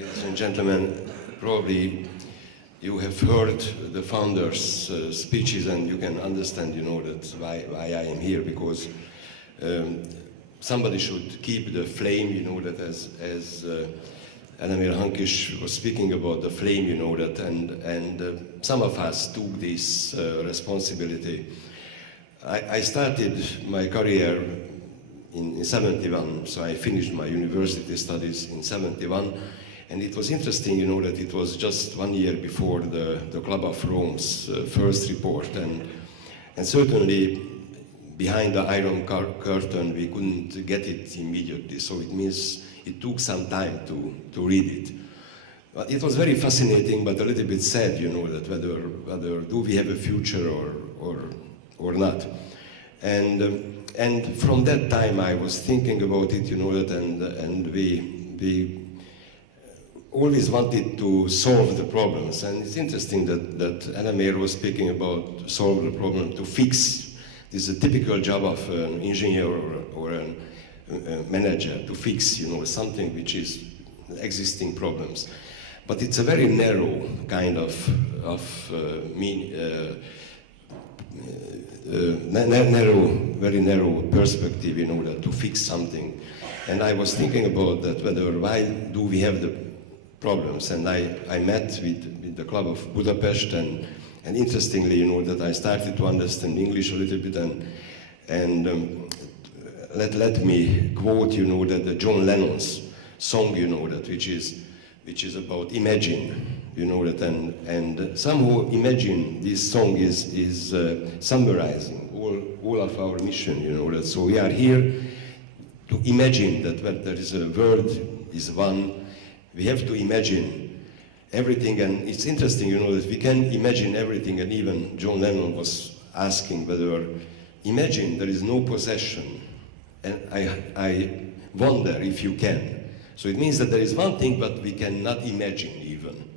Ladies and gentlemen, probably you have heard the founders' speeches, and you can understand, that why I am here, because somebody should keep the flame, that as Elemir Hankish was speaking about the flame, and some of us took this responsibility. I started my career in 71, so I finished my university studies in 71, and it was interesting, that it was just 1 year before the Club of Rome's first report, and certainly behind the Iron Curtain we couldn't get it immediately, so it means it took some time to read it. But it was very fascinating, but a little bit sad, that whether do we have a future or not. And from that time I was thinking about it, and we always wanted to solve the problems. And it's interesting that Elemir was speaking about solve the problem, to fix. This is a typical job of an engineer or a manager, to fix, something which is existing problems. But it's a very narrow kind of very narrow perspective, to fix something. And I was thinking about that, why do we have the problems? And I met with the Club of Budapest, and interestingly, that I started to understand English a little bit, and let me quote, that John Lennon's song, which is about imagine. And somehow imagine this song is summarizing all of our mission, so we are here to imagine that when there is a world is one, we have to imagine everything. And it's interesting, that we can imagine everything, and even John Lennon was asking whether imagine there is no possession, and I wonder if you can. So it means that there is one thing, but we cannot imagine even.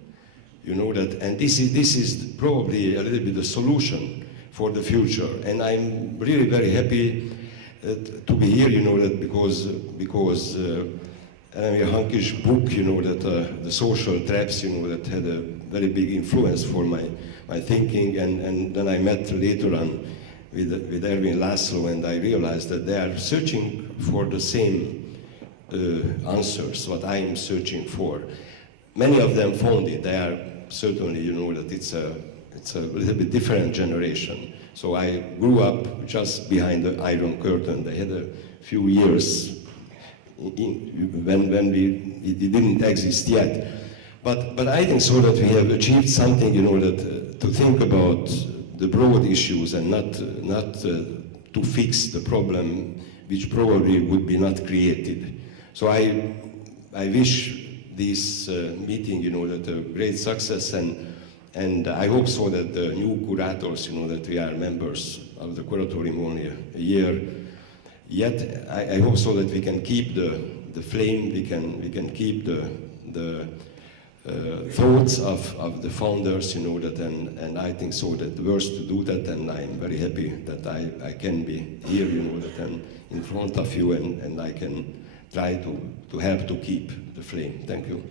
That, and this is probably a little bit the solution for the future. And I'm really very happy to be here, that because Elemir Hankish book, that the social traps, that had a very big influence for my thinking. And then I met later on with Erwin Laszlo, and I realized that they are searching for the same answers, what I am searching for. Many of them found it. They are certainly, that it's a little bit different generation. So I grew up just behind the Iron Curtain. They had a few years when it didn't exist yet. But I think so that we have achieved something, that to think about the broad issues and not to fix the problem which probably would be not created. So I wish this meeting, that a great success, and I hope so that the new curators, that we are members of the curatorium only a year. Yet I hope so that we can keep the flame, we can keep the thoughts of the founders, that, and I think so that the worst to do that, and I'm very happy that I can be here, that, and in front of you, and I can try to help to keep the flame. Thank you.